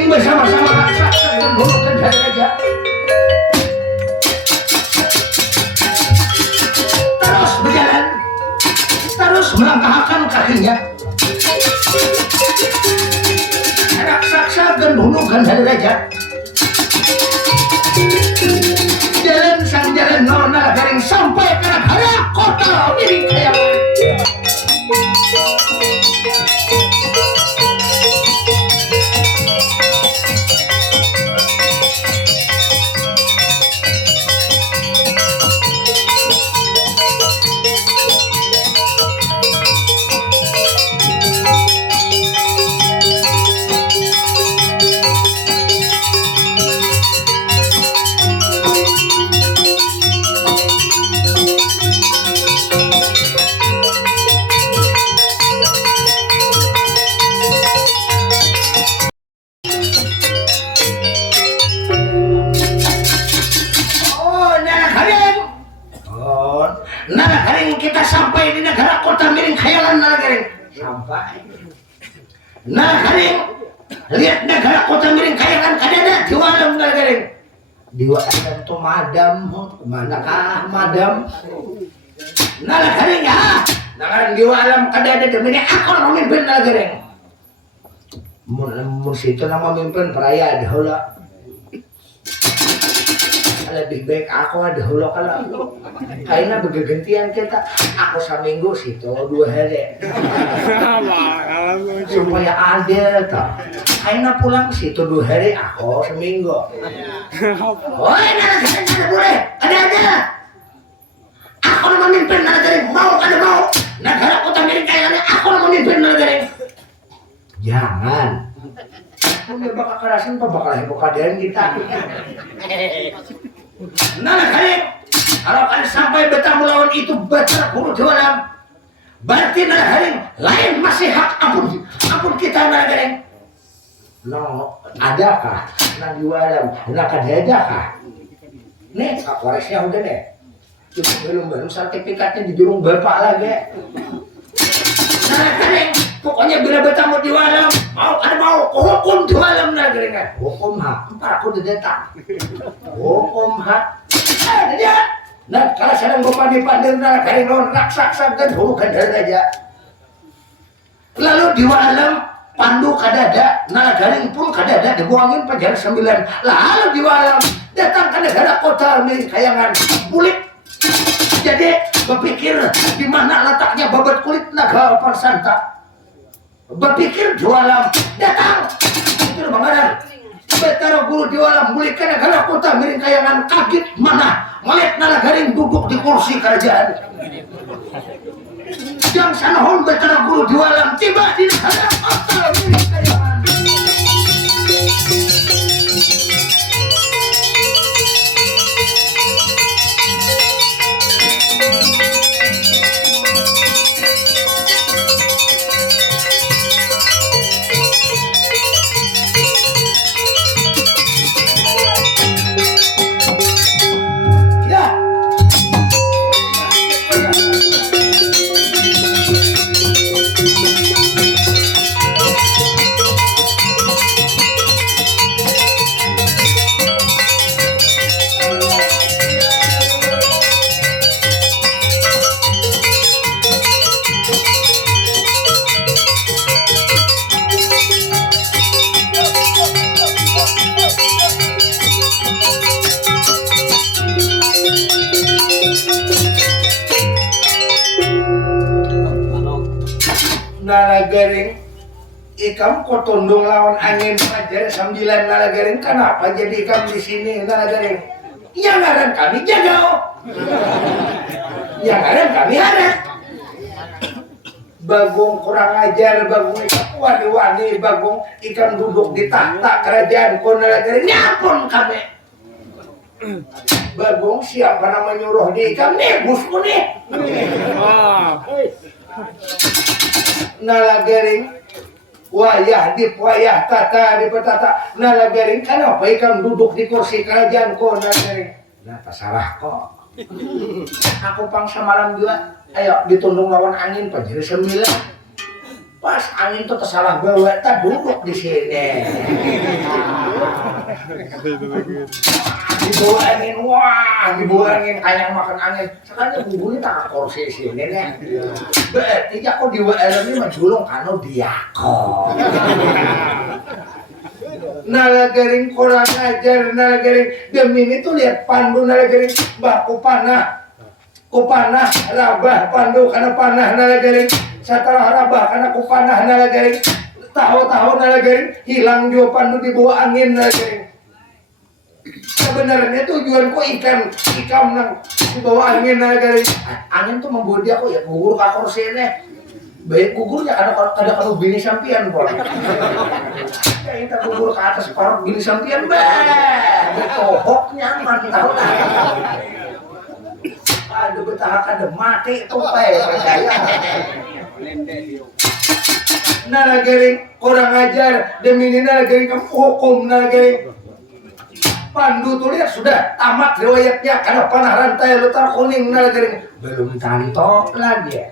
garing bersama-sama raksasa dan bulukan raja. Terus berjalan, terus melangkahkan kakinya. Raksasa dan bulukan raja. Jalan sang jalan nona garing sampai ke negara kota miring kayangan. Kita sampai di negara kota miring khayalan Nalagaring. Sampai. Nalagaring, lihat negara kota miring khayalan kadada di walam Nalagaring. Di walam itu madam, manakah madam? Nalagaring ya, Nalagaring di walam kadada demi aku memimpin Nalagaring. Musitu nama memimpin peraya dahulu. Lebih baik aku ada hulu kalau kayaknya bergantian kita aku seminggu situ 2 hari supaya adil toh kayaknya pulang situ 2 hari aku seminggu. Woi nada boleh ada aku memimpin negara mau ada mau negara kota miring kayaknya aku memimpin negara. Jangan aku bakal kerasin bakal heboh keadaan kita. Nah kalian kalau kalian sampai beta melawan itu beta buru jualan berarti nah kalian lain masih hak ampun kita nah kalian no adakah nah jualan nah kadedakah nih kak warisnya udah deh itu belum sertifikatnya di jurung bapak lagi. Nah kalian pokoknya bila beta mau jualan mau ada mau hukum jualan nah kalian hukum hak para aku dedeta hukum hak dia nah kalau sedang berpandi-pandi nah kalian non raksasa dan bukan raja lalu di walam pandu kadada nah kalian pun kadada dibuangin penjara 9 lalu di walam datang ke negara kota miring kayangan bulik. Jadi berpikir di mana letaknya babat kulit naga persanta. Berpikir jualan datang. Itu banggaran. Betara guru jualan mulihkan negara kota miring kayangan kaget mana melihat Nalagaring duduk di kursi kerajaan. Jam sanahon betara guru jualan tiba di negara kota miring kayangan. Nalagaring ikam kok tundung lawan angin aja 9 Nalagaring kenapa jadi ikam di sini Nalagaring yang ngaran kami jaga yang ngaran kami ada Bagong kurang ajar Bagong ikam wani-wani Bagong ikam duduk di tahta kerajaan ko Nalagaring nyapun kami Bagong siapa nama nyuruh di ikam nebus ko nih Nalagaring wayah wayah tata petata Nalagaring kenapa ikam duduk di kursi kerajaan ko Nalagaring nah tersalah kok aku pangsa malam juga ayo ditundung lawan angin penjara 9 Pas angin tuh tersalah bawa, tak duduk di sini. Dibawa angin, wah, dibawa angin, kayak makan angin. Sekarang buburnya tak kursi sini nih. Berarti aku di WL ini menjulung kanu diako. Nalagaring kurang ajar, nalagaring demi ini tuh lihat pandu nalagaring baku panah. Kupanah rabah pandu karena panah nalagaring setelah rabah karena kupanah nalagaring tahu-tahu nalagaring hilang juga pandu di bawah angin nalagaring. Sebenarnya tujuanku ikan nang di bawah angin nalagaring. Angin tuh membawa dia kok ya gugur ke kursi ini. Baik gugurnya ada kalau bini sampian pun. Kita gugur ke atas parut bini sampian betohok nyaman tahu lah. Aduh betah ada mati tupai percaya. Nalagaring kurang ajar demi ini nalagaring kamu hukum nalagaring. Pandu tuh lihat sudah tamat riwayatnya karena panah rantai lutar kuning nalagaring belum tantok lagi.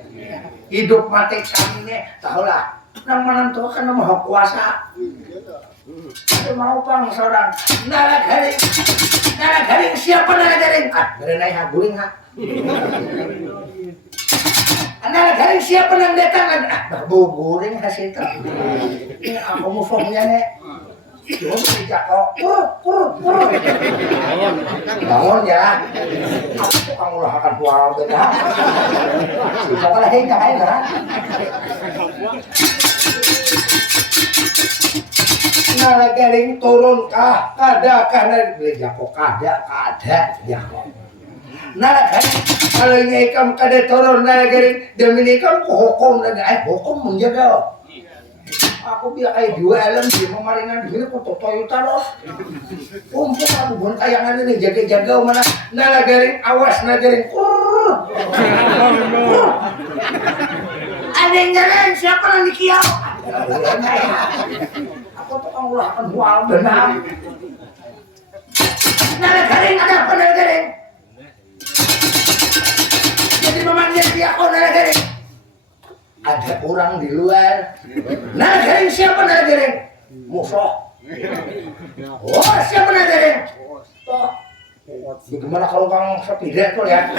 Hidup mati kami nih tahulah nang menentukan kan mau kuasa. Itu mau pang seorang nalagaring siapa nalagaring? Berenai haguling ha. Nalagaring siapa nang datang? Buguring hasil itu. Ini aku musuhnya nih. Cuma sejak kuruk. Bangun ya. Aku kamu lah akan pual beda. Sejak lah hingga lah. Nalagaring turun kah kada jako ya nalagaring kalau nyekam kada turun nalagaring demi nikam hukum dan hukum menjaga aku biar kayak dua alam di memaringan di sini kok Toyota loh umpuk aku pun tayangan ini jaga mana nalagaring awas nalagaring ada yang jalan siapa yang dikiau aku tuh kamu lah akan buang benar. Nalagaring ada apa nalagaring? Jadi memanggil dia kok nalagaring? Ada orang di luar. Nalagaring siapa nalagaring? Musuh. Oh siapa nalagaring? Toh. Bagaimana kalau kamu sepeda tuh lihat?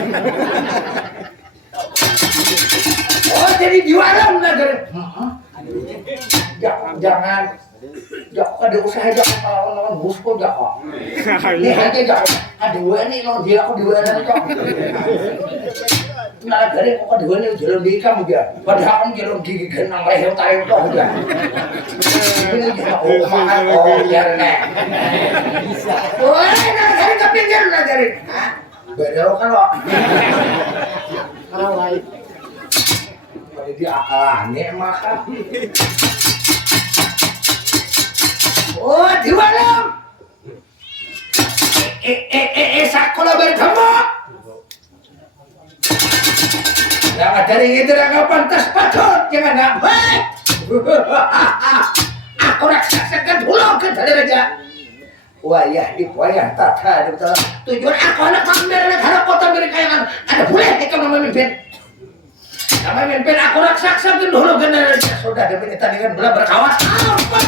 Oh jadi di alam nalagaring? Jangan ada usaha jangan lawan bosku jangan. Ini aja jangan. Aduh ini lo dia aku dua anak kok. Nalagaring kok dua ini jalan di kamu dia. Padahal kamu jalan di genang leher tayo kok dia. Ini jangan makan biar nek. Wah nalagaring kepinggir nalagaring. Beda lo kan lo. Kalau lain. Jadi akalannya maka. Oh, di malam. Sakola bertemu. Jangan dari itu nggak pantas patut, jangan nggak baik. Aku raksasa dulu ke dari raja. Wayah wayah tata betul. Tujuan aku anak pamer anak harap kota berkayangan. Ada boleh itu nama memimpin. Nama memimpin aku raksasa dulu ke dari raja. Sudah demi tadi kan bola berkawas. Apa?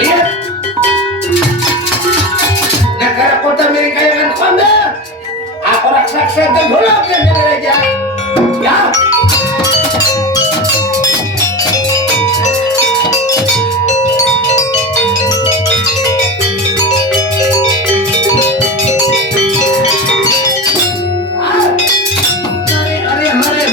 Lihat negara kota Amerika yang Honda aku raksasa tenggelam dan raja ya mari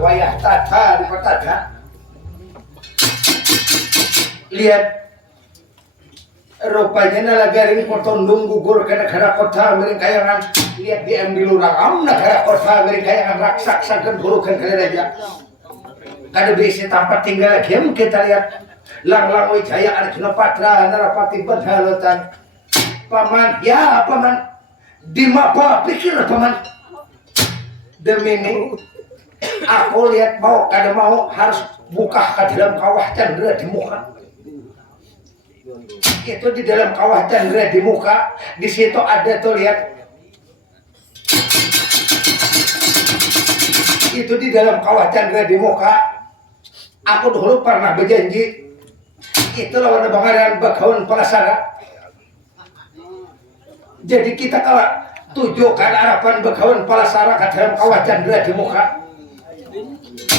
wayah tata di petaka. Lihat rupanya nalagaring potondung gugur ke negara kota merekayangan. Lihat diambil orang negara kota merekayangan raksasa kan gurukan ke raja. Kada bisa tempat tinggal lagi kita lihat lang-lang Wijaya Arjuna Patra Narapati Badhalotan. Paman, ya paman, di mapa pikir paman. Demi ini aku lihat mau kada mau harus buka ke dalam kawah candra di muka. Itu di dalam kawah candra di muka, di situ ada tuh lihat. Itu di dalam kawah candra di muka. Aku dulu pernah berjanji itu lawan bangaran Bagawan Palasara. Jadi kita kalau tujukan harapan Bagawan Palasara ke dalam kawah candra di muka.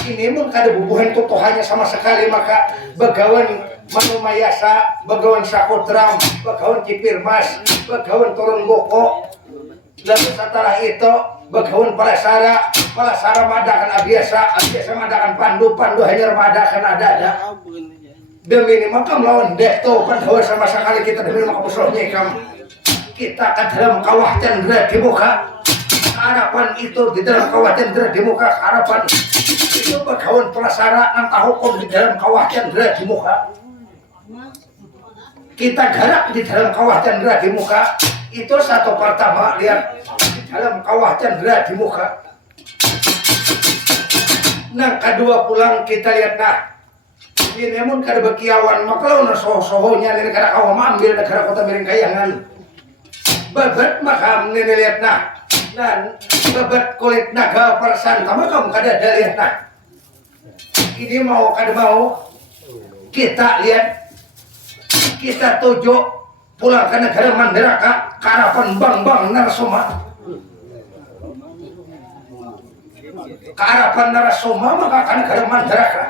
Ini pun kada bubuhan tutuhannya sama sekali, maka Bagawan Manumayasa, Bagawan Sakutram, Bagawan Cipirmas, Bagawan Turun Boko. Lalu setelah itu Bagawan Palasara madakan Abiasa madakan Pandu hanya madakan ada. Demi ini maka melawan Dekto Pandawa sama sekali kita demi maka musuhnya kamu. Kita ke dalam kawah candra di muka. Harapan itu di dalam kawah candra di muka. Harapan itu Bagawan Palasara nantah hukum di dalam kawah candra di muka. Kita garap di dalam kawah candra di muka. Itu satu pertama, lihat di dalam kawah candra di muka. Nah kedua pulang kita lihat ini pun kada bekiawan maka lawan soho-sohonya ini kada kawah ambil negara kota Miringkayangan. Babat maka ini lihat dan babat kulit naga persanta maka kada ada lihat ini mau kada mau kita lihat kita tuju pulang ke negara Mandaraka ke harapan Bang Narasoma. Ke harapan Narasoma maka ke negara Mandaraka.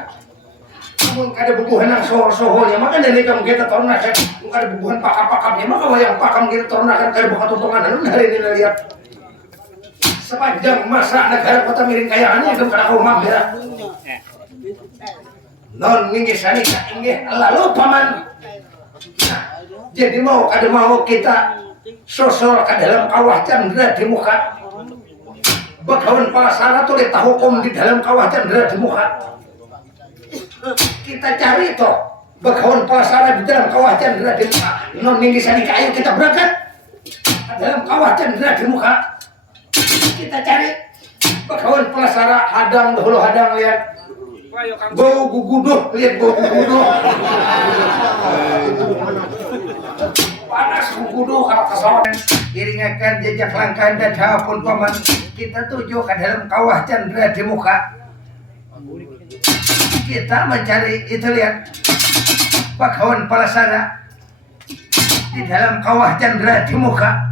Namun kada bubuhan ng soho-sohonya maka dari kamu kita tornakan. Kung kada bubuhan pakam-pakamnya maka wayang pakam kita tornakan kaya buka tutungan. Ano hari ini lihat sepanjang masa negara kota Miringkayangan yang kada kau mambira. Non mingisani ka ingih lalu paman. Jadi mau kada mau kita sosor ke dalam kawah candra di muka. Bagawan Palasara tuh ditahukum di dalam kawah candra di muka. Kita cari toh Bagawan Palasara di dalam kawah candra di muka. Non minggisan di kayu kita berangkat ke dalam kawah candra di muka. Kita cari Bagawan Palasara hadang dahulu hadang lihat. Bau guguduh lihat bau guguduh. Panas guguduh kalau kesawan. Iringakan jejak langkah dan pun paman. Kita tuju ke dalam kawah candra di muka. Kita mencari itu lihat Bagawan Palasara di dalam kawah candra di muka.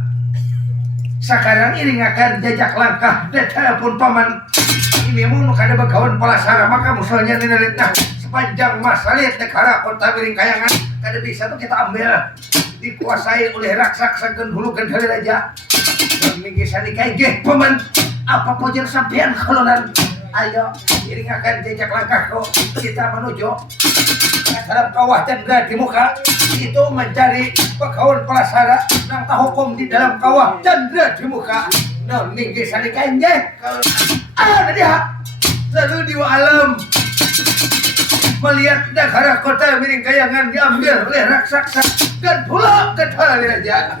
Sekarang iringakan jejak langkah dan pun paman. Ini mau kada Bagawan Palasara maka musuhnya nilalit sepanjang masa lihat negara kota Miringkayangan kada bisa tuh kita ambil dikuasai oleh raksasa hulu kendali raja. Minggisan kayak paman apa pojer sampean kalonan. Ayo iringakan jejak langkahku kita menuju ke dalam kawah candra di muka. Itu mencari Bagawan Palasara nang tahukum di dalam kawah candra di muka. Nah minggisan kayak ada dia lalu di alam melihat negara kota Miringkayangan diambil oleh raksasa dan pulang ke raja.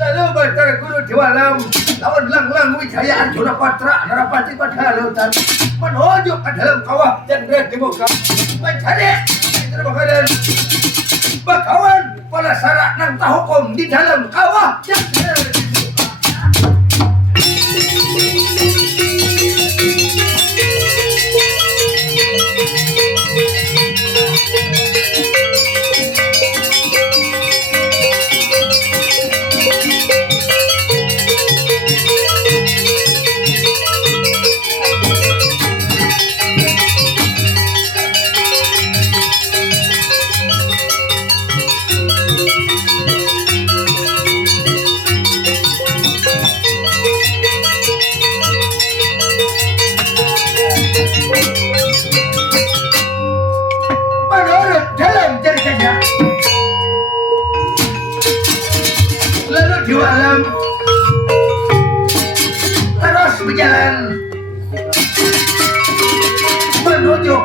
Lalu bertanya guru di alam lawan lang-lang Wijaya Arjuna Patra Narapati Badhalotan menuju ke dalam kawah candra di muka mencari Bagawan Palasara nang tahukum di dalam kawah candra di muka.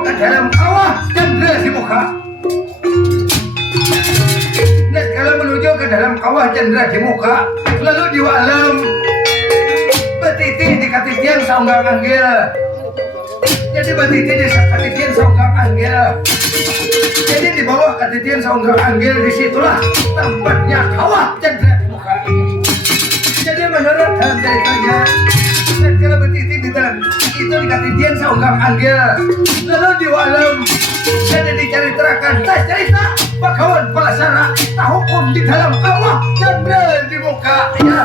ke dalam kawah cendera di muka. Dan kalau menuju ke dalam kawah cendera di muka, lalu di alam betiti di katitian saunggang anggil. Jadi betiti di katitian saunggang anggil. Jadi di bawah katitian saunggang anggil, disitulah tempatnya kawah cendera di muka. Jadi menurut dalam ceritanya, dan kalau betiti di dalam itu di katitian saunggang anggil, lalu di alam jadi diceritakan cerita bakawan pelasara tak hukum di dalam kawah cendera di muka ya.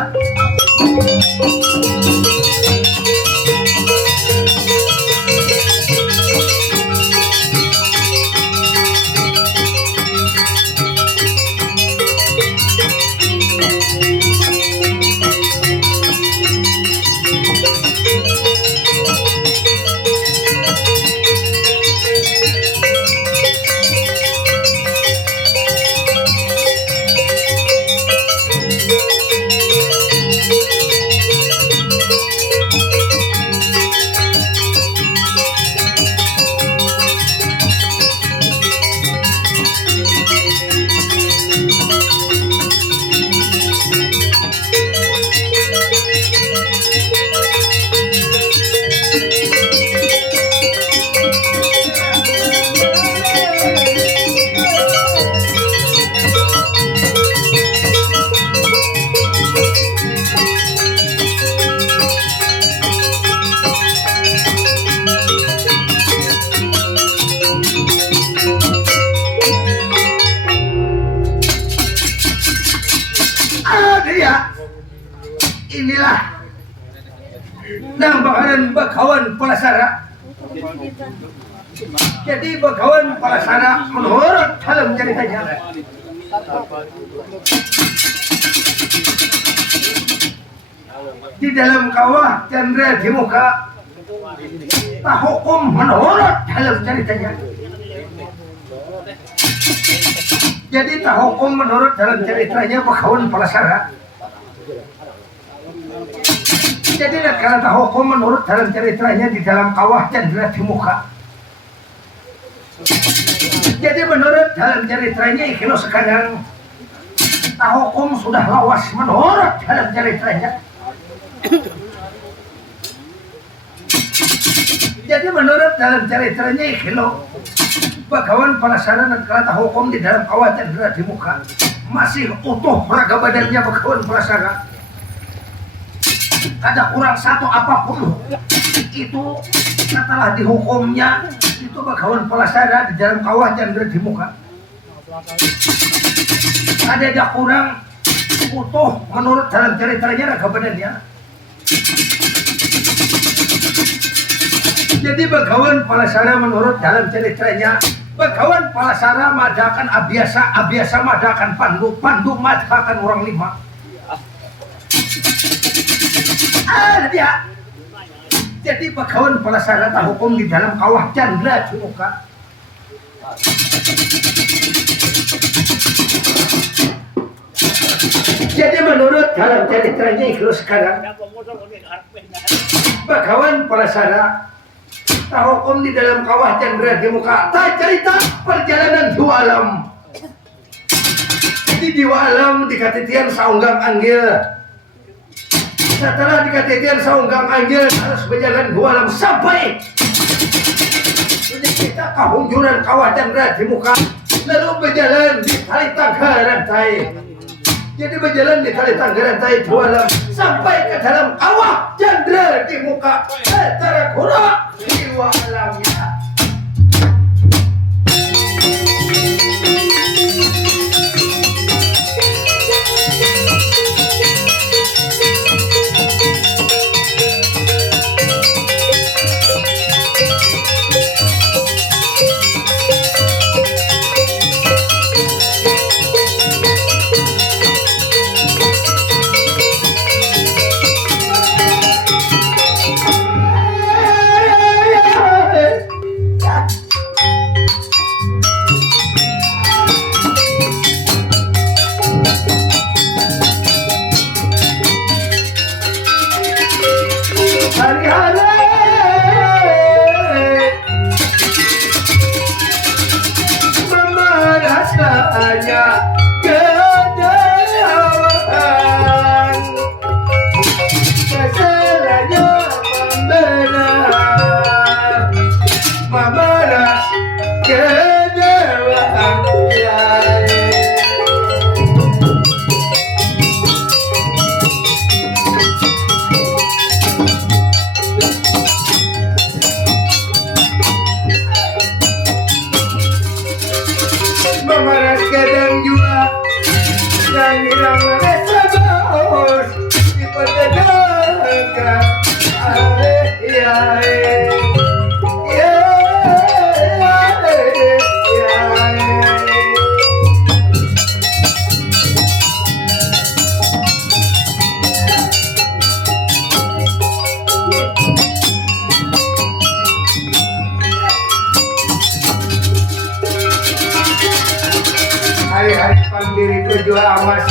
Inilah nambahan bakawan pelasara. Jadi bakawan pelasara menurut dalam ceritanya, di dalam kawah cendera di muka tak hukum menurut dalam ceritanya. Jadi tak hukum menurut dalam ceritanya bakawan pelasara. Jadi kalau tak hukum menurut dalam ceritanya di dalam kawah cendera di muka. Jadi menurut dalam ceritanya kalau sekarang tak hukum sudah lawas menurut dalam ceritanya. Jadi menurut dalam ceritanya kalau bakawan pelasara dan kalau tak hukum di dalam kawah cendera di muka masih utuh raga badannya bakawan pelasara. Ada kurang satu apapun itu setelah dihukumnya itu bakawan pelasara di dalam kawah cendera di muka. Ada kurang utuh menurut dalam ceritanya raga badannya. Jadi bakawan pelasara menurut dalam ceritanya, bakawan pelasara madakan abiasa madakan pandu madakan orang lima. Dia. Jadi bakawan pelasara tak hukum di dalam kawah cendera di muka. Jadi menurut dalam ceritanya kalau sekarang bakawan pelasara tak hukum di dalam kawah cendera di muka. Tak cerita perjalanan dua alam. Jadi di alam dikatitian saunggang anggil. Setelah dikatakan saunggang anggil harus berjalan dua alam sampai kita kahunjuran kawah cendera di muka, lalu berjalan di tali tangga rantai. Jadi berjalan di tali tangga rantai dua alam sampai ke dalam kawah cendera di muka antara kurang dua alamnya. berjual amas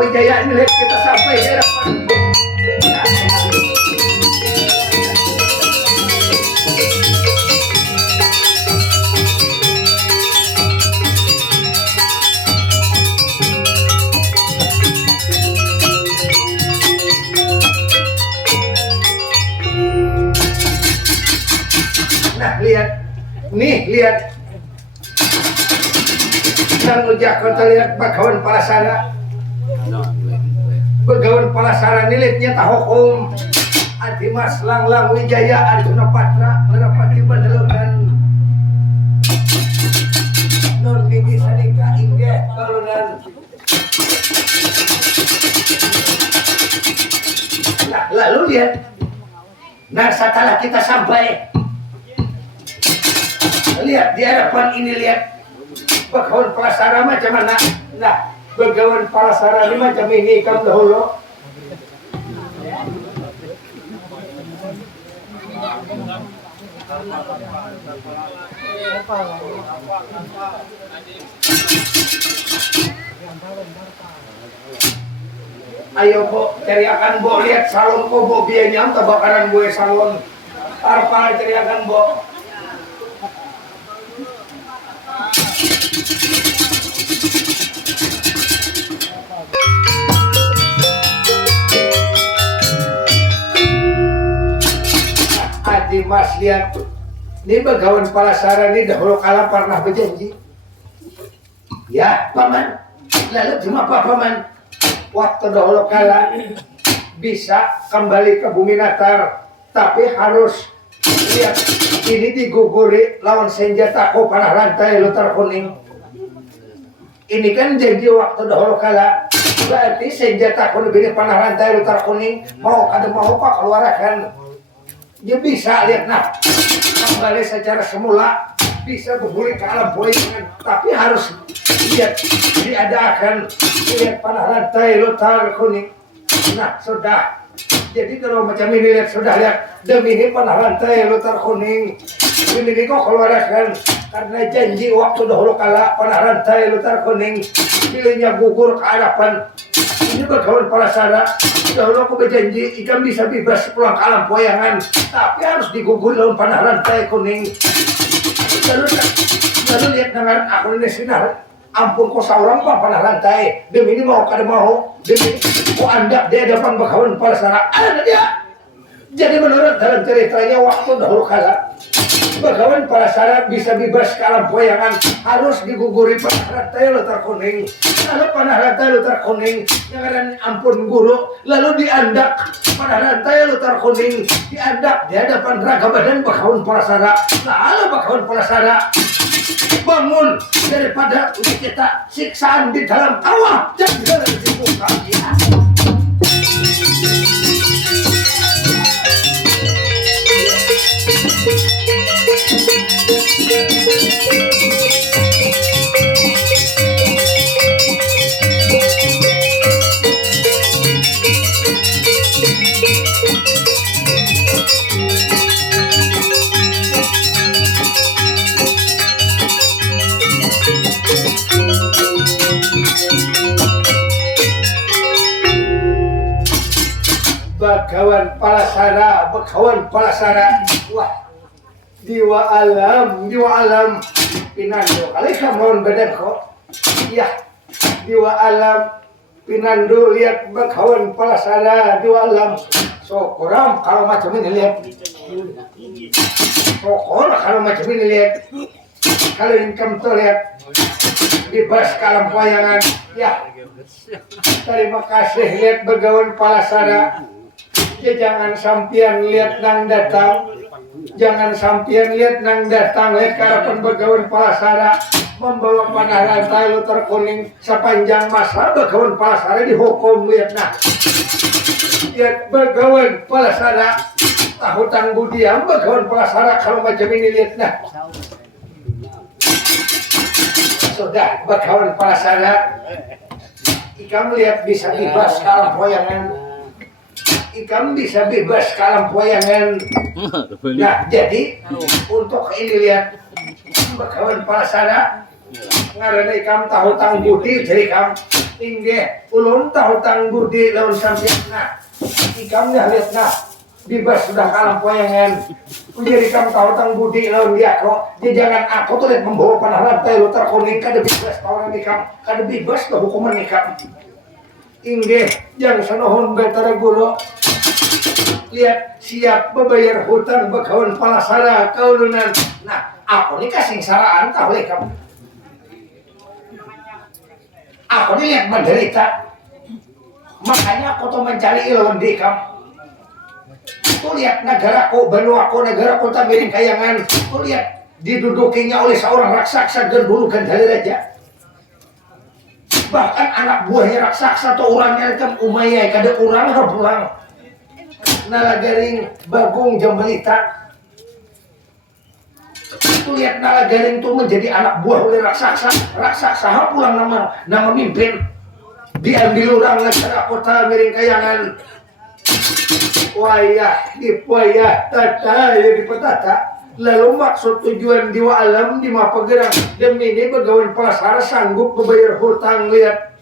Wijaya ini kita sampai di hadapan. Nah lihat, nih lihat. Yang ujak kota lihat bakawan para sana. Begawan palasara nilitnya tak hukum Adimas Langlang Wijaya Arjuna Patra Lerapati Bandelodan non bibi sanika inggih kalunan. Nah lalu lihat, nah setelah kita sampai lihat di hadapan ini, lihat Begawan palasara macam mana. Nah Begawan palasara ini macam ini kam dahulu. Ayo bo, cariakan bo, lihat salon ko bo, biayanya tabakaran gue salon. Tarpal cariakan bo. Mas lihat, ini Begawan palasara ini dahulu kala pernah berjanji. Ya paman, lalu cuma apa paman? Waktu dahulu kala bisa kembali ke bumi natar, tapi harus lihat ini diguguri lawan senjata ko panah rantai lutar kuning. Ini kan janji waktu dahulu kala, berarti senjata ko lebih panah rantai lutar kuning mau kada mau pak keluarkan. Dia bisa lihat, nah kembali secara semula bisa berbuli ke alam boyongan, tapi harus lihat diadakan lihat panah rantai lutar kuning. Nah sudah, jadi kalau macam ini lihat sudah lihat demi ini panah rantai lutar kuning ini kok keluarkan karena janji waktu dahulu kala panah rantai lutar kuning pilihnya gugur ke hadapan. Ini Begawan palasara dahulu aku berjanji ikan bisa bebas pulang ke alam poyangan, tapi harus digugur dalam panah rantai kuning. Lalu lihat dengan aku ini sinar, ampun kau seorang pak panah rantai demi ini mau kada mau demi kau anda di hadapan Begawan palasara ada dia. Jadi menurut dalam ceritanya waktu dahulu kala Begawan palasara bisa bebas ke alam poyangan harus diguguri panah rantai lutar kuning. Lalu panah rantai lutar kuning yang ampun guru lalu diandak panah rantai lutar kuning diandak di hadapan raga badan Begawan palasara. Lalu Begawan palasara bangun daripada kita siksaan di dalam kawah dan dalam dibuka. Ya. Begawan palasara, wah diwa alam pinando kali kamu badan kok, iya dua alam pinandu lihat bakawan palasada dua alam so orang kalau macam ini lihat orang kalau macam ini lihat kalau income tuh lihat bebas kalam wayangan ya terima kasih lihat bagawan palasada ya jangan sampian lihat nang datang jangan sampian lihat nang datang lihat karapan bagawan palasada membawa panah rantai luter kuning sepanjang masa bagawan palasada dihukum lihat nah lihat bagawan palasada tahu tangguh diam bagawan palasada kalau macam ini lihat nah sudah bagawan palasada ikam lihat bisa bebas kalam wayangan ikam bisa bebas kalam wayangan nah jadi untuk ini lihat bagawan palasada ngarana ikam tahu tang budi jadi ikam tinggi ulun tahu tang budi lawan sampeyan nah ikam lihat nah bebas sudah kalam wayangan menjadi ikam tahu tang budi lawan dia kok dia jangan aku tuh lihat membawa panah rantai luter kuning kada bebas tawaran ikam kada bebas lah hukuman ikam tinggi yang sanohon betara guru lihat siap membayar hutang bagawan palasada kaulunan nah aku nih kasih saraan tahu ikam aku nih lihat menderita makanya aku tuh mencari ilmu di ikam tuh lihat negaraku benuaku negaraku tak miring kayangan tuh lihat didudukinya oleh seorang raksasa gendulu gandali raja bahkan anak buahnya raksasa atau orangnya kan Umayyah kada orang pulang nalagaring Bagong Jambalita itu lihat nalagaring itu menjadi anak buah oleh raksasa pulang nama mimpin diambil orang negara kota miring kayangan wayah dipayah tata ya dipetata lalu maksud tujuan diwa alam di mapa gerang demi ini bagawan palasara sanggup membayar hutang lihat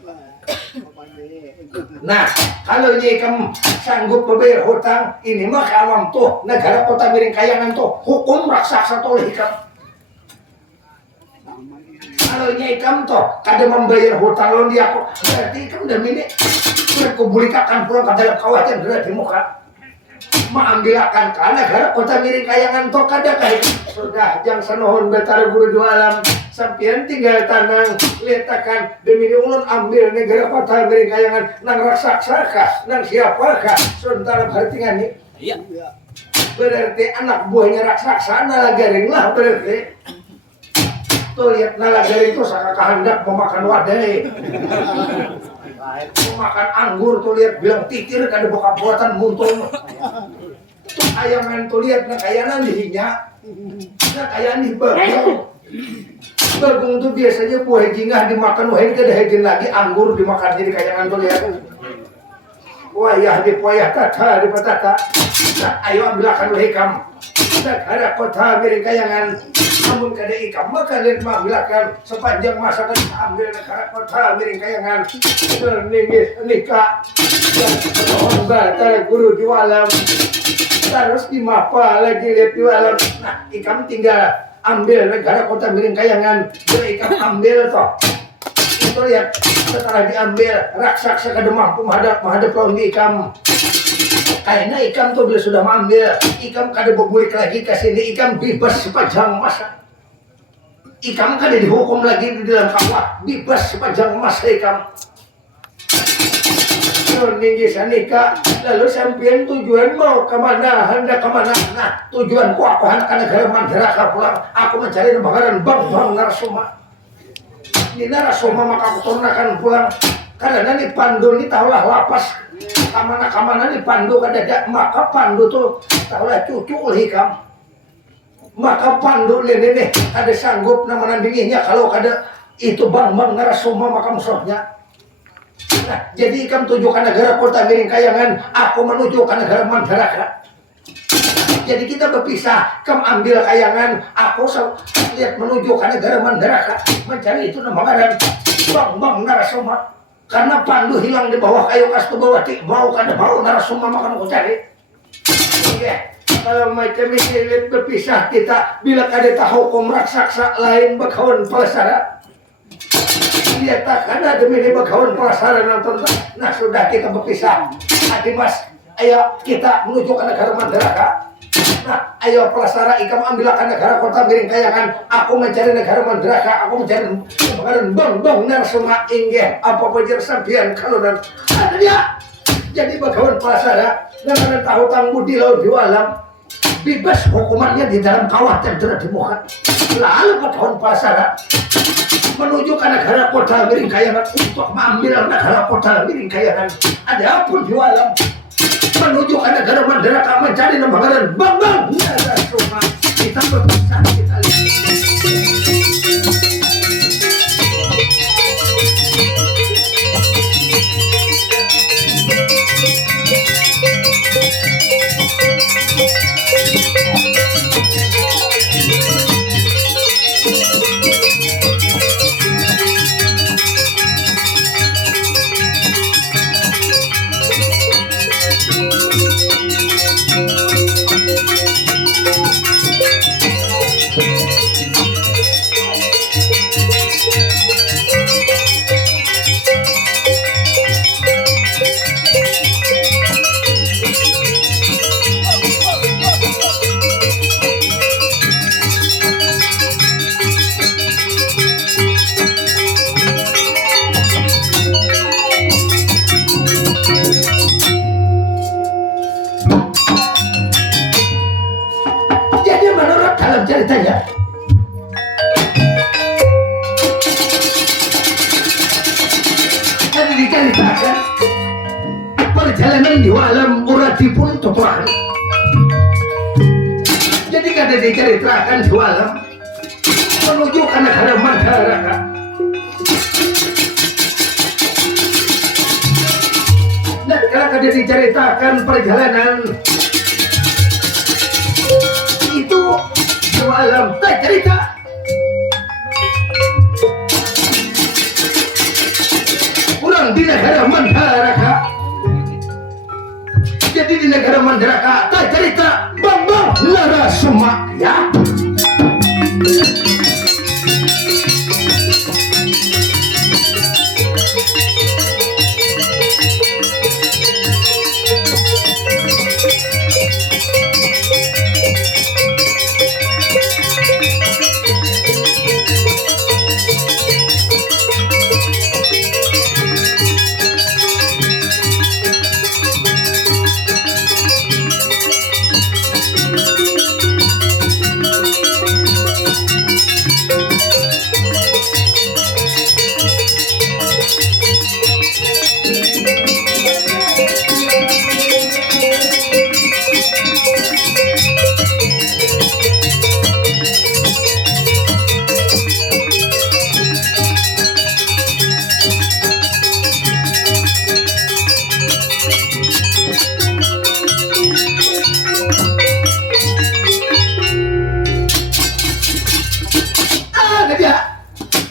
nah kalau ini kamu sanggup membayar hutang ini mah awam tuh negara kota miring kayangan tuh hukum raksasa tuh ikam kalau ini ikam tuh kada membayar hutang lo dia kok berarti ikam demi ini berkubulikakan pulang ke dalam kawasan gerak di muka mengambilakan ke negara kota miring kayangan toh kada kayak sudah jang sanohon betara guru dua alam sampian tinggal tanang letakkan demi ulun ambil negara kota miring kayangan nang raksasa kah nang siapakah sementara berarti ngani iya berarti anak buahnya raksasa nalagaring lah berarti tuh lihat nalagaring tuh saka kehendak memakan wadai makan anggur tuh lihat bilang titir kada buka buatan muntul tuh ayaman tuh lihat nah kayanan dihinya nah kayan di bagong tuh biasanya buah jingah dimakan wah kada hejin lagi anggur dimakan jadi kayangan tuh lihat wayah dipayah tata dipetata nah ayo ambilkan hikam negara kota miring kayangan namun kada ikam maka kalian mengambilkan sepanjang masa kan ambil negara kota miring kayangan berningis nikah dan batara guru di alam terus di mapa lagi lihat di alam nah ikam tinggal ambil negara kota miring kayangan ikam ambil toh itu lihat setelah diambil raksasa kada mampu menghadap lawan ikam kayaknya ikam tuh bila sudah mengambil ikam kada berbulik lagi ke sini ikam bebas sepanjang masa ikam kada dihukum lagi di dalam kawah bebas sepanjang masa ikam tinggi sanika lalu sampean tujuan mau kemana hendak kemana nah tujuanku aku hendak ke negara Mandalaka pulang aku mencari bakaran bang Narasoma di Narasoma maka aku turunkan pulang karena nanti Pandu ini tahulah lapas kamana nih Pandu kada maka Pandu tuh tahulah cucu hikam maka Pandu nih ada sanggup nama nandinginya kalau kada itu bang Narasoma maka musuhnya nah jadi ikam tuju ke negara kota miring kayangan aku menuju ke negara Mandalaka jadi kita berpisah kam ambil kayangan aku lihat menuju ke negara Mandalaka mencari itu nama ngaran bang Narasoma karena Pandu hilang di bawah kayu Kastubawati mau kada mau Narasoma makan aku cari iya kalau macam ini lihat berpisah kita bila kada tahu hukum raksasa lain bakawan palasara dia tak karena demi ini bagawan pelasaran nonton. Nah sudah kita berpisah. Hati mas, ayo kita menuju ke negara Mandalaka. Nah, ayo pelasara ikam ambilkan negara kota miring kayangan. Aku mencari negara Mandalaka. Aku mencari bang Narsoma inggih. Apa pajar sampian kalau dan ada dia. Jadi bagawan pelasara dengan tahu tangmu di laut di alam. Bebas hukumannya di dalam kawah yang telah dimuat. Lalu bagawan pelasara menuju ke negara kota miring kayangan untuk mengambil negara kota miring kayangan. Ada pun di alam. Menuju ke negara Mandalaka mencari lembagaan bang Narsoma. Kita berpisah kita ceritanya tadi diceritakan perjalanan di alam urati pun tokohan. Jadi kada diceritakan di alam menuju ke negara Mandalaka. Dan kalau kada diceritakan perjalanan itu alam tak cerita. Pulang di negara Mandalaka. Jadi di negara Mandalaka tak cerita bang Narsoma ya.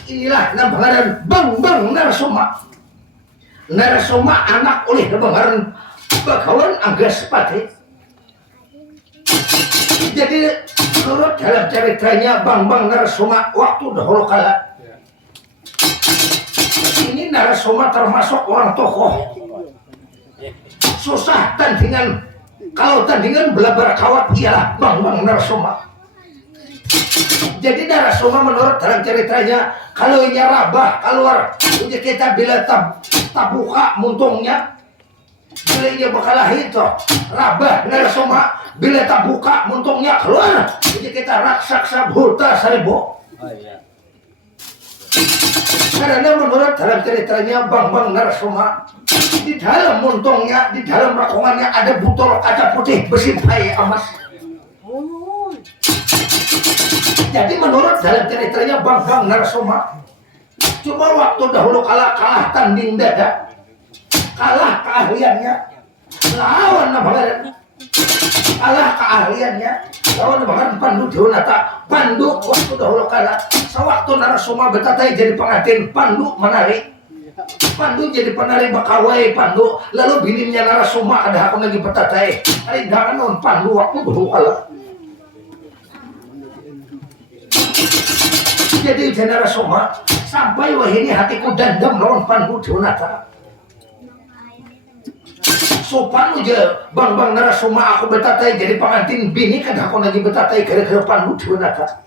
Inilah nambaran bang Narsoma. Narsoma anak oleh nambaran bagawan Anggaspati. Jadi menurut dalam ceritanya bang Narsoma waktu dahulu kala ini Narsoma termasuk orang tokoh. Susah tandingan. Kalau tandingan belabar kawat ialah bang Narsoma. Jadi Narsoma menurut dalam ceritanya kalau ini rabah keluar uji kita bila tabuka muntungnya bila ia bakalah itu rabah Narsoma bila tabuka muntungnya keluar uji kita raksasa buta seribu. Karena menurut dalam ceritanya bang Narsoma di dalam muntungnya di dalam rakungannya ada botol kaca putih besi bayi emas. Jadi menurut dalam ceritanya bang Narsoma cuma waktu dahulu kalah tanding dada, kalah keahliannya lawan nabaran, kalah keahliannya lawan nabaran Pandu Dionata. Pandu waktu dahulu kalah sewaktu Narsoma betatai jadi pengantin Pandu menarik. Pandu jadi penari bakawai Pandu lalu bininya Narsoma ada aku lagi betatai hari jangan non Pandu waktu dahulu kalah. Jadi Narsoma sampai wahini hatiku dandam lawan Pandu Dewanata. Sopan aja bang Narasoma aku betatai jadi pengantin bini kan aku lagi betatai gara-gara Pandu Dewanata.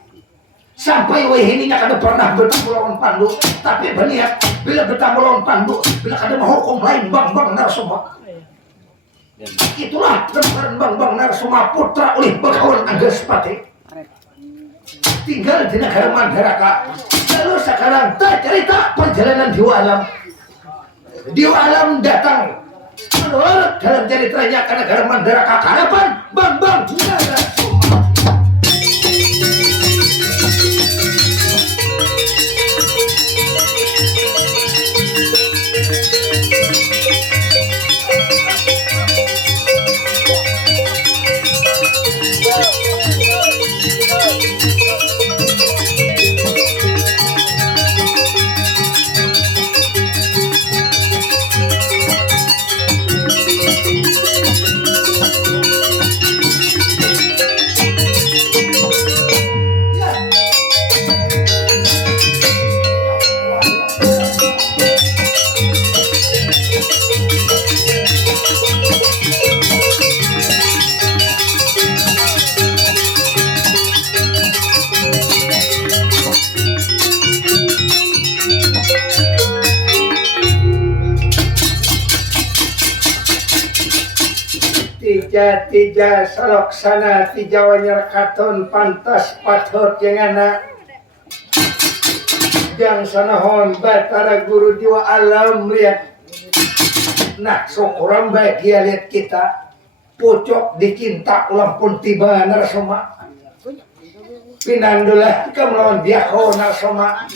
Sampai wahininya kada pernah bertemu lawan Pandu, tapi berniat bila bertemu lawan Pandu, bila kada mau hukum lain bang Narasoma. Itulah lembaran bang Narasoma putra oleh Begawan Agaspati. Tinggal di negara Mandharaka. Lalu sekarang tak cerita perjalanan Dewa Alam. Dewa Alam datang menurut dalam ceritanya ke negara Mandharaka. Kapan bang Narasoma. Tija saloksana tijawa nyerkaton pantas pathot yang anak jang sanahon Batara Guru Dewa Alam lihat. Nah syukuran bahagia lihat kita pucuk dicinta ulang pun tiba Narasoma pinandulah kemelawan diako Narasoma.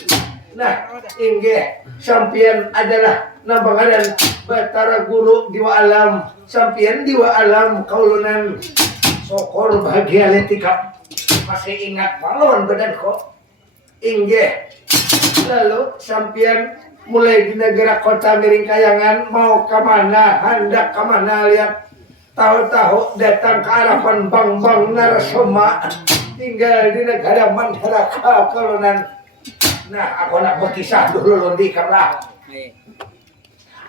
Nah inggih sampian adalah nambangadan Batara Guru Dewa Alam. Sampian Dewa Alam kaulunan sokor bahagia letikap masih ingat pahlawan badan kok inggih. Lalu sampian mulai di negara kota Miring Kayangan mau kemana hendak kemana lihat tahu-tahu datang ke harapan bang Narasoma tinggal di negara Mandharaka kaulunan. Nah aku nak berkisah dulu londi karena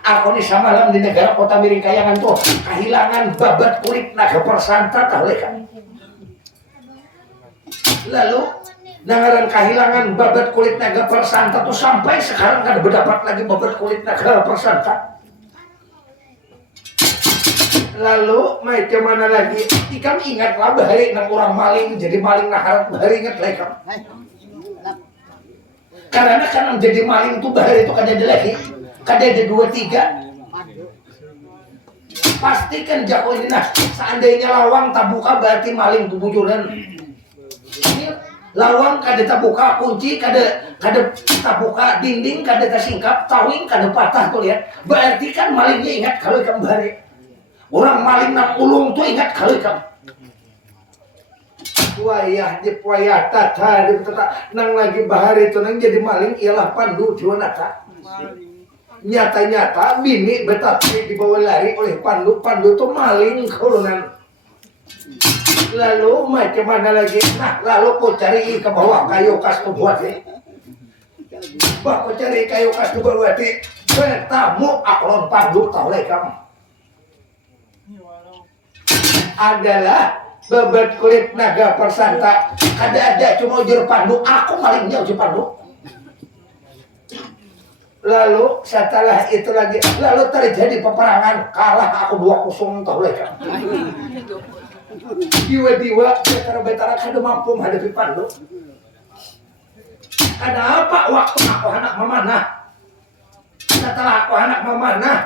aku ni samalam di negara kota Miring Kayangan tuh kehilangan babat kulit naga persanta tahu kan. Lalu nangaran kehilangan babat kulit naga persanta tuh sampai sekarang kan berdapat lagi babat kulit naga persanta. Lalu macam mana lagi? Ikam ingatlah bahari nang orang maling jadi maling naharat bahari ingat lagi kan. Karena kan jadi maling tuh bahari itu kada ada lagi. Kada ada 2-3 pastikan jako ini. Nah seandainya lawang tak buka berarti maling tuh bujuran. Ini lawang kada tak buka kunci kada tak buka dinding kada tak singkap tawing kada patah tuh lihat berarti kan malingnya ingat kalau ikan bahari. Orang maling nang ulung tuh ingat kalau ikan wayah di wayah tata nang lagi bahari itu nang jadi maling ialah Pandu Dewanata. Nyata-nyata bini betapnya dibawa lari oleh Pandu tuh maling kaulunan. Lalu macam mana lagi? Nah lalu kau cari ke bawah kayu kas tu buat kau cari kayu kas tu buat bertamu aklon Pandu tahu lagi kamu adalah bebat kulit naga persanta. Ada cuma ujur Pandu, aku malingnya ujur Pandu. Lalu setelah itu lagi lalu terjadi peperangan kalah aku 2-0 tahu lagi kan. Diwa-diwa betara-betara kada mampu menghadapi Pandu. Ada apa waktu aku anak memanah? Setelah aku anak memanah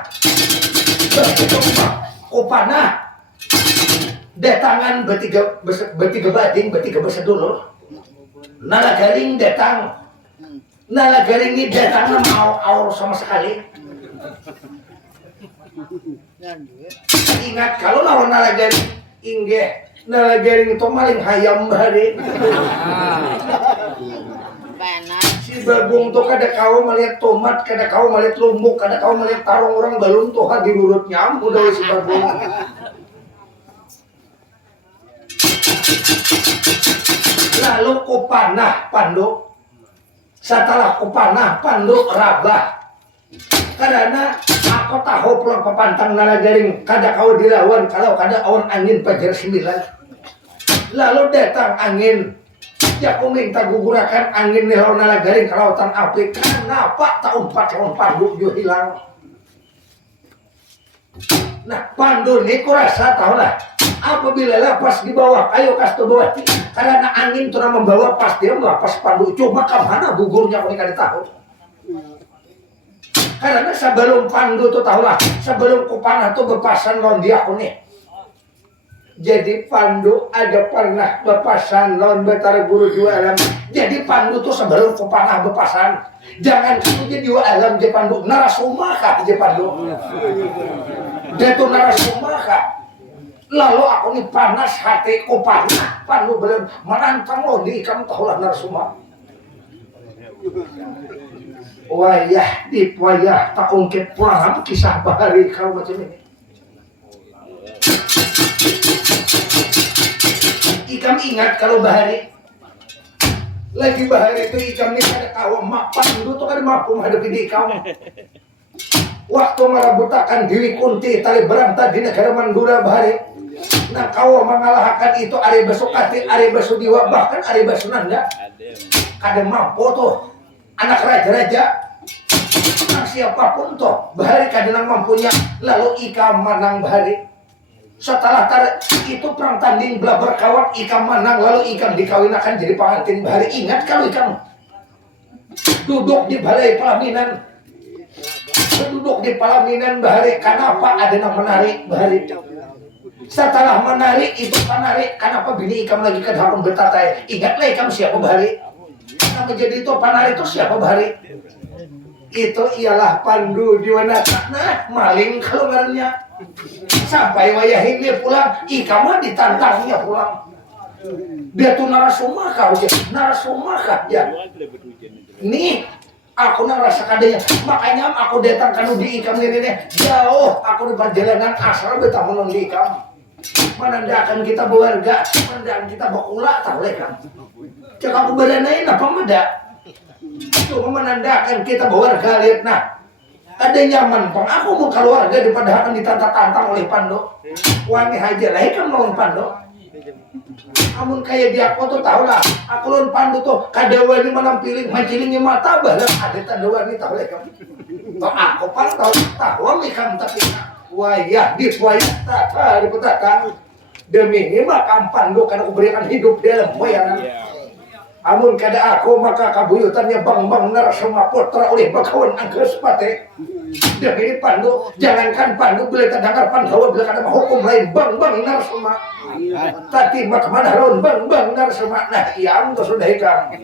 aku panah datangan bertiga bading bertiga bersedulur. Nalagaring datang. Nalagaring ini datang mau aur sama sekali. Ingat kalau lawan nalagaring inggih nalagaring itu maling hayam bahari. Si Bagong tuh kada kau melihat tomat, kada kau melihat lumbuk, kada kau melihat tarung orang balung tuh di mulut nyampu dari si Bagong. Lalu ku panah Pandu setelah kupanah Pandu rabah karena aku tahu pulang pepantang Nalagaring kada kau dilawan kalau kada awan angin pajar 9 lalu datang angin ya aku minta gugurakan angin nih lawan Nalagaring ke lautan api kenapa tahun 4 tahun Pandu juga hilang. Nah Pandu ini kurasa tahu lah apabila lepas di bawah ayo kasto bawah karena angin itu membawa pas dia melepas Pandu cuma kemana gugurnya aku kada tahu karena sebelum Pandu tuh tahu lah sebelum kupanah tuh bepasan lawan dia aku nih jadi Pandu ada pernah bepasan lawan Betara Guru Dua Alam jadi Pandu tuh sebelum kupanah bepasan jangan itu jadi Dua Alam jadi Pandu narasumaka jadi Pandu dia tuh narasumaka lalu aku nih panas hati kupanah Pandu belum menantang lo di kamu tahu lah narasumaka wayah dip wayah tak ungkit pulang kisah bahari kalau macam ini ikam ingat kalau bahari lagi bahari itu ikam ini ada kawan mak Pandu tuh kan mampu menghadapi di kamu waktu marabutakan diri Kunti tali berantah di negara Mandura bahari nah kau mengalahkan itu Ari Basukati Ari Basudiwa bahkan Ari Basunanda kada mampu tuh anak raja-raja siapapun toh bahari kada nang mampunya lalu ikam menang bahari setelah itu perang tanding belah berkawan ikam menang lalu ikam dikawinakan jadi pengantin bahari ingat kalau ikam duduk di balai pelaminan duduk di pelaminan bahari kenapa ada yang menarik bahari setelah menarik itu penarik kenapa bini ikam lagi ke dalam betatai ingatlah ikam siapa bahari kenapa jadi itu penarik itu siapa bahari itu ialah Pandu Diwanata nah maling kalau ngarannya sampai wayah ini pulang ikam mah ditantangnya pulang dia tuh narasumaka aja narasumaka ya nih aku ngerasa kadanya makanya aku datang kanu di ikam ini jauh aku di perjalanan asal betah menang di ikam menandakan kita berwarga menandakan kita berula tahu kan cek aku beranain apa meda cuma menandakan kita berwarga lihat nah ada nyaman pang aku mau keluarga daripada akan ditantang-tantang oleh Pandu wangi aja lah kan lawan Pandu amun kayak dia aku tuh tahu lah aku lawan Pandu tuh kada wani menampiling majilingnya mata balang ada tanda wani tahu lah kan toh aku pang tahu mikam tapi wayah di wayah tak di petaka demi ini mah Pandu karena aku berikan hidup dalam wayangan amun kada aku maka kabuyutannya bang Narasoma Putra oleh Bagawan Angkes Pate demi Pandu jangankan Pandu bila terdengar Pandawa bila kada hukum lain bang Narasoma tadi mak kemana ron bang Narasoma nah iya engkau sudah ikam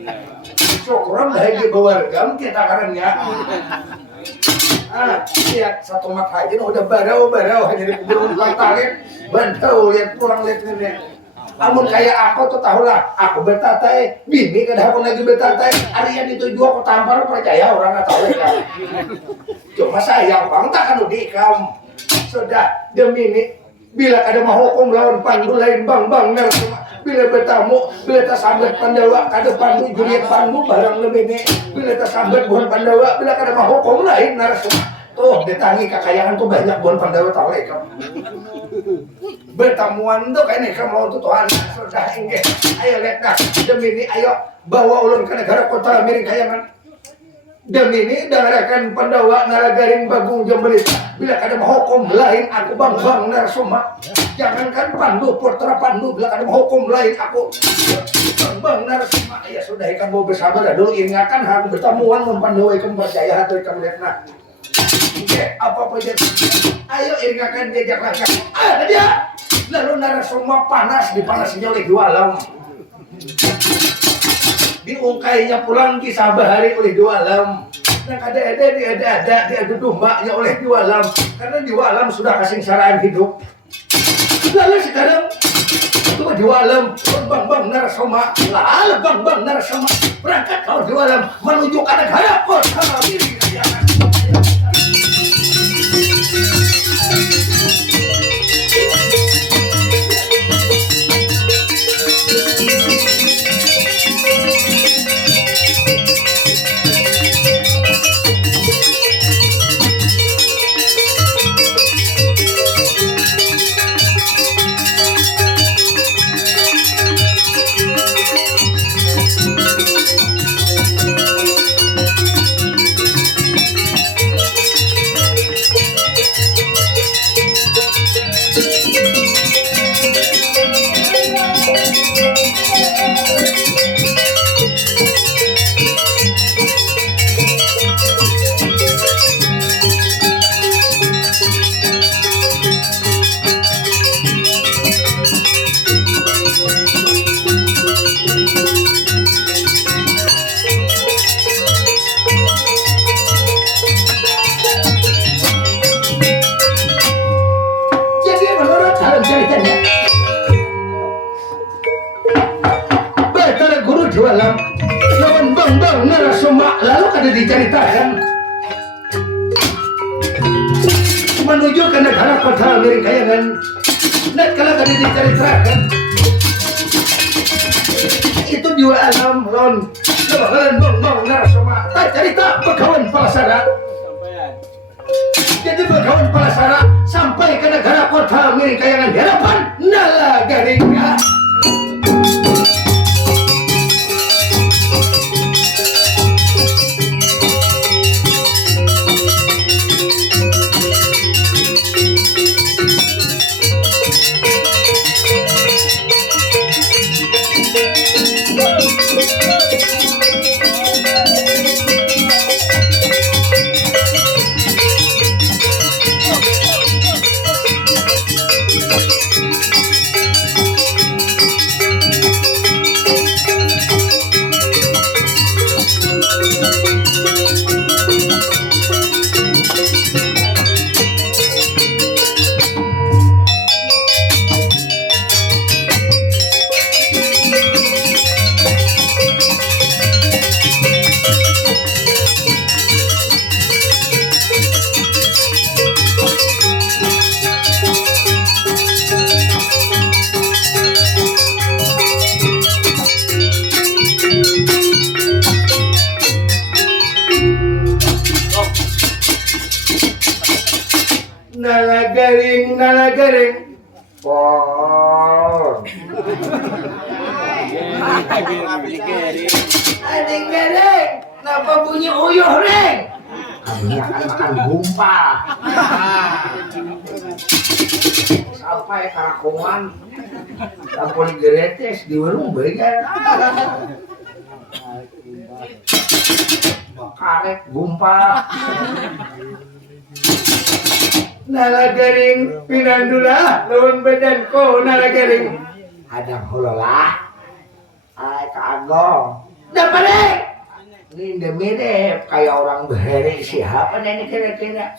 syukuran dah di keluarga kita karenanya lihat satu mat haji udah barau hanya di kubur tarik bandau lihat pulang lihat nenek amun kayak aku tuh tahu lah aku betatai bini kada aku lagi betatai harian itu juga aku tampar percaya orang nggak tahu kan cuma sayang bang tak kan di kam sudah demi ini bila kada mau hukum lawan Pandu lain bang Narasoma bila bertamu bila tak sambat Pandawa kada Pandu juriat Pandu barang lebih ini bila tak sambat bukan Pandawa bila kada mau hukum lain Narasoma tuh ditangi kekayaan tuh banyak bukan Pandawa tahu kan bertamuan tuh kayak nih kamu tuh Tuhan sudah ingat ayo lihat dah demi ini ayo bawa ulun ke negara kota miring kayangan demi ini dengarkan Pandawa Nalagaring Bagung Jembelit bila kada mau hukum lain aku bang Narasoma jangankan Pandu Putra Pandu bila kada mau hukum lain aku bang Narasoma ya sudah kamu bersabar dulu ingatkan aku bertamuan dengan Pandawa kamu percaya atau kamu lihat nah apa jadi ayo ingatkan jejak langkah dia lalu Narasoma panas dipanasinya oleh Dua Alam diungkainya pulang kisah bahari oleh Dua Alam yang ada diadu dombanya oleh Dua Alam karena Dua Alam sudah kasih saran hidup lalu sekarang itu Dua Alam bang Narasoma lalu bang Narasoma berangkat kalau Dua Alam menuju ke negara kota miring kayangan lawan bang narasoma lalu kada diceritakan menuju ke negara kota miring kayangan net kala kada diceritakan itu dua alam lawan bang narasoma tak cerita bekawan palasara jadi bekawan palasara sampai ke negara kota miring kayangan di hadapan Nalagaringga. Nalagaring pon ading garing kenapa bunyi uyuh reng kami akan makan gumpal sampai karakungan sampun geretes di warung bayar karek gumpal Nalagaring pinandula lawan badan ko nalagaring adang hololah ay kaagong dapat ini mirip kayak orang berhari siapa ini kira-kira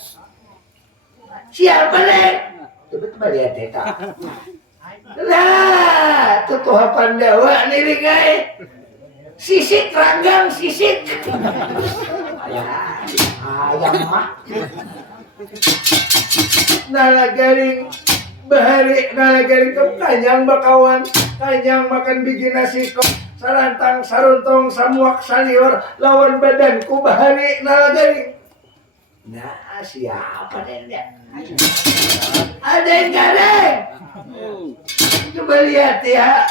siapa nih coba lihat eta lah tutuh Pandawa nih ringai sisik ranggang sisik ayam mah Nalagaring bahari nalagaring ke kanyang bakawan kanyang makan biji nasi kok sarantang saruntong samuak saliur lawan badanku bahari nalagaring nah siapa dia ada yang garing coba lihat ya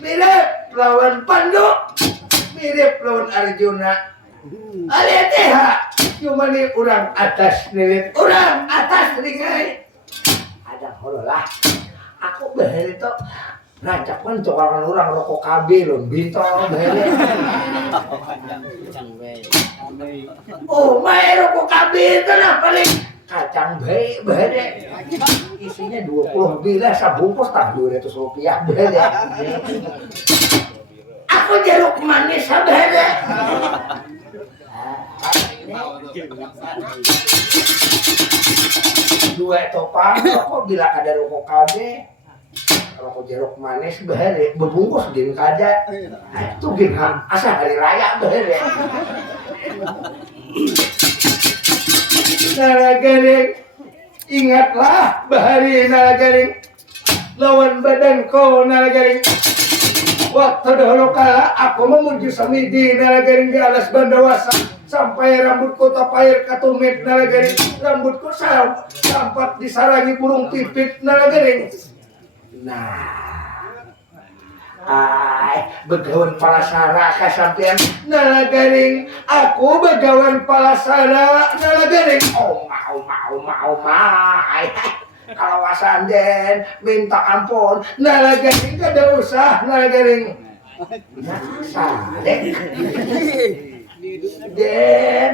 mirip lawan Pandu mirip lawan Arjuna lihat ya cuma nih orang atas nih orang atas ringai ada hololah aku bahari tuh ngajak kan orang rokok KB loh bintang bahari oh main rokok KB itu nah paling kacang baik bahari isinya 20 bila sabungkus tak 200 rupiah bahari aku jeruk manis bahari dua topang rokok bila ada rokok KB rokok jeruk manis bahari berbungkus gini kada itu gini asal hari raya bahari Nalagaring ingatlah bahari Nalagaring lawan badan ko Nalagaring waktu dahulu kala aku memuju samidi Nalagaring di alas Bandawasa sampai rambutku tapair katumit Nalagaring rambutku sampat disarangi burung pipit Nalagaring nah begawan palasara kasampian Nalagaring aku begawan palasara Nalagaring kalau wasanden minta ampun Nalagaring kada usah Nalagaring sadek Den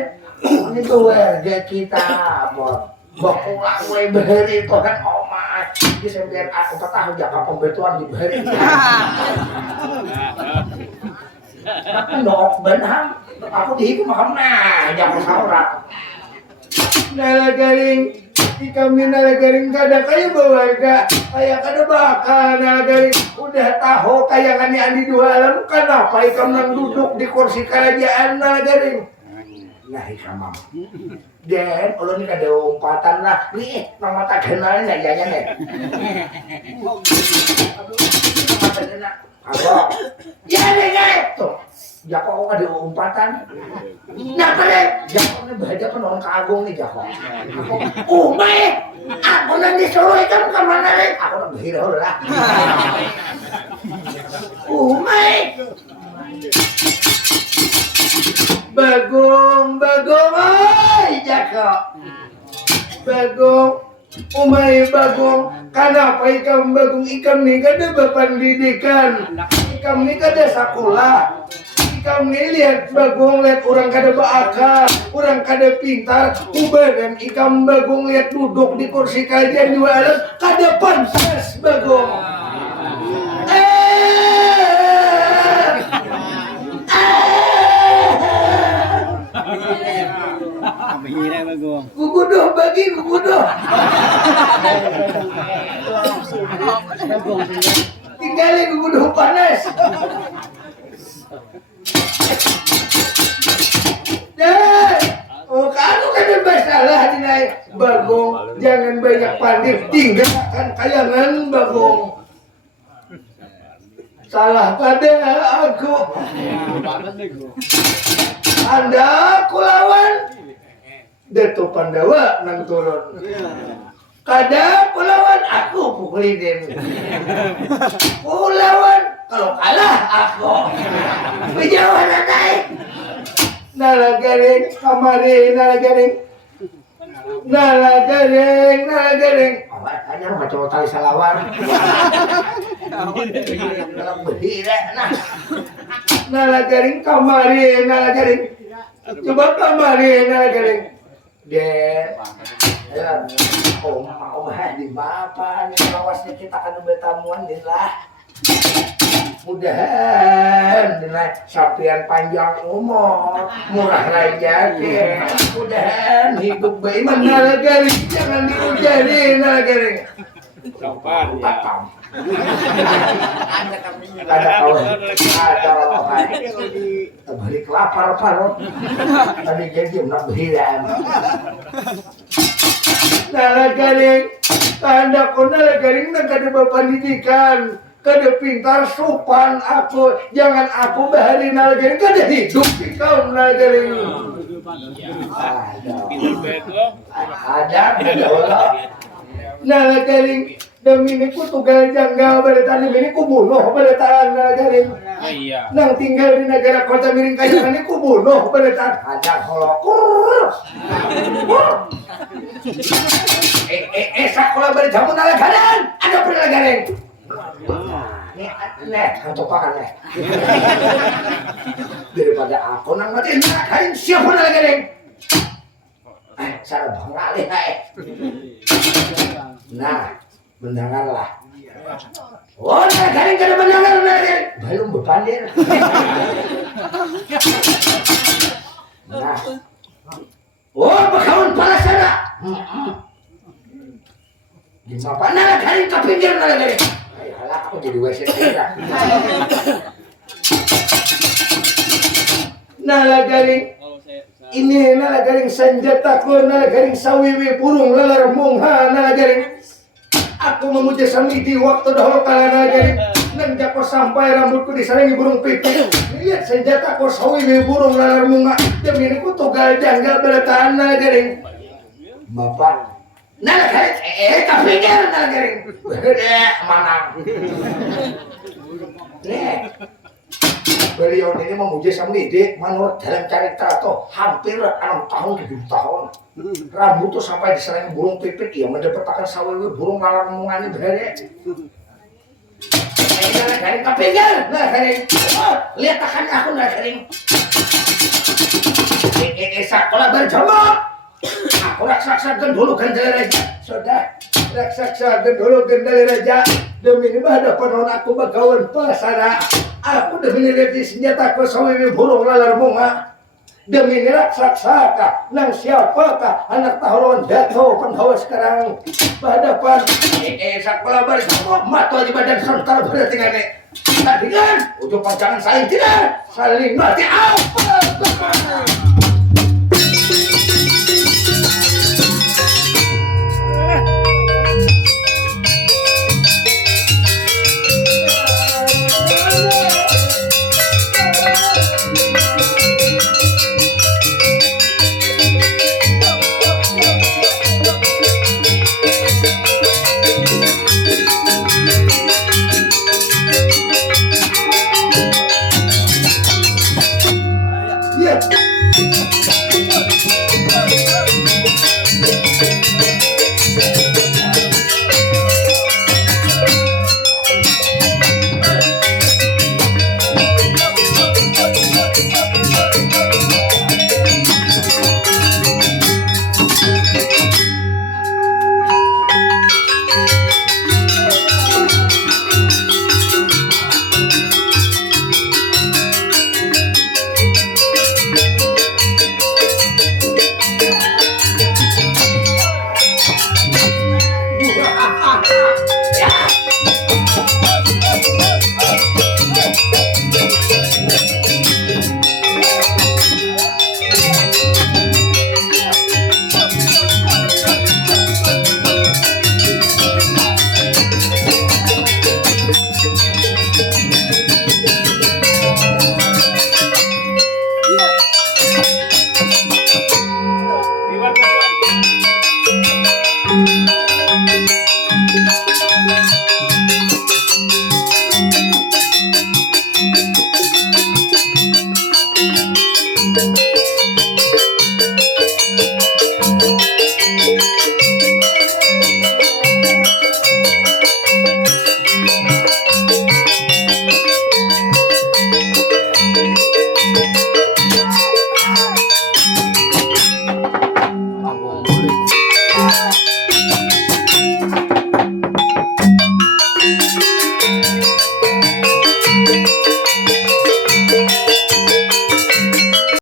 itu warga kita bakulah mulai bahari itu kan omah di sembilan aku tahu jaka pembetuan di bahari tapi nok benang aku dihiku makam nah jangan saurat Nalagaring Ikam ni nalagaring kada kayo bawaga. Kaya kada bakal nalagaring. Udah tahu kayangan ni Andi dua alam. Kenapa ikam nang duduk di kursi kerajaan nalagaring? Nah ikam mam. Den, ulun ni kada umpatan lah. Nih, nama tak kenal ni aja nih. Nama tak kenal. Apa? Ya nih guys. Tuh. Jako ada umpatan. Nah, pada Jako ini bahagia orang kagung nih Jako. Umay, aku nanti disuruh ikan kemana nih? Aku nanti berhirau lah. Umay. Bagong, ay Jako. Bagong, umay bagong. Kenapa ikam bagong ikam nih kada berpendidikan? Ikam nih kada sekolah. Ikam nih lihat bagong lihat orang kada berakal, orang kada pintar, dan ikam bagong lihat duduk di kursi kajian dua alam kada pantas bagong. Gugudoh bagi gugudoh. Tinggalin gugudoh panas. Oh kamu kan masalah dinai bagong jangan banyak pandir tinggalkan kayangan bagong salah pada aku Anda kulawan Dato Pandawa nang turun kada kulawan aku pukulin kulawan kalau kalah aku berjauhan naik nalagaring kamari nalagaring awak tanya macam tali salawan dalam berhira nah nalagaring kamari nalagaring coba kamari nalagaring deh ya om di bapa nih awasnya kita akan bertamuan deh lah mudahan dengan sapian panjang umur murah rezeki mudahan hidup baik nalagaring jangan diujarin nalagaring sopan ya ada kawan ada balik lapar parot tadi jadi nak berhilang nalagaring tanda ko nalagaring nagkada pendidikan kada pintar sopan aku jangan aku bahari nalagaring kada hidup kau nalagaring ada nalagaring demi ini ku tugal janggal pada ini ku bunuh pada tangan nalagaring nang tinggal di negara kota miring kayangan ini ku bunuh pada tangan ada holokur sekolah beri jamu nalagaring ada pernah nalagaring nih, kantor pakan nih. Daripada aku nang mati nalagaring siapa nalagaring? Cara bangali nah, mendengarlah. Oh, nalagaring kada mendengar nalagaring. Belum bepandir. Nah. Oh, bakawan palasana. Di mana nalagaring ke pinggir nalagaring? Aku jadi WC kita. Nalagaring ini nalagaring senjataku nalagaring sawiwi burung lalar mungha nalagaring aku memuja samiti waktu dahulu kala nalagaring nang jako sampai rambutku disarangi burung pipit lihat senjataku sawiwi burung lalar mungha demi ini ku tugal janggal bertahan nalagaring bapak nalagaring kapinggir nalagaring manang beliau ini memuji Samnidi menurut dalam cerita tuh hampir 6 tahun 7 tahun rambut tuh sampai diserang burung pipit ya mendapatkan sawewe burung lalar mungani berada nalagaring kapinggir nalagaring lihat akan aku nalagaring sekolah berjamaah aku raksasa gendulu gendali raja sudah raksasa gendulu gendali raja demi ini hadapan aku bagawan pasara aku demi lihat senjata ku sawewe burung lalar munga demi raksasa nang siapakah anak tahun jatuh penhawa sekarang berhadapan sak pelabar sama mata di badan sental berarti ngane tadi kan ujung panjangan saling tidak saling mati apa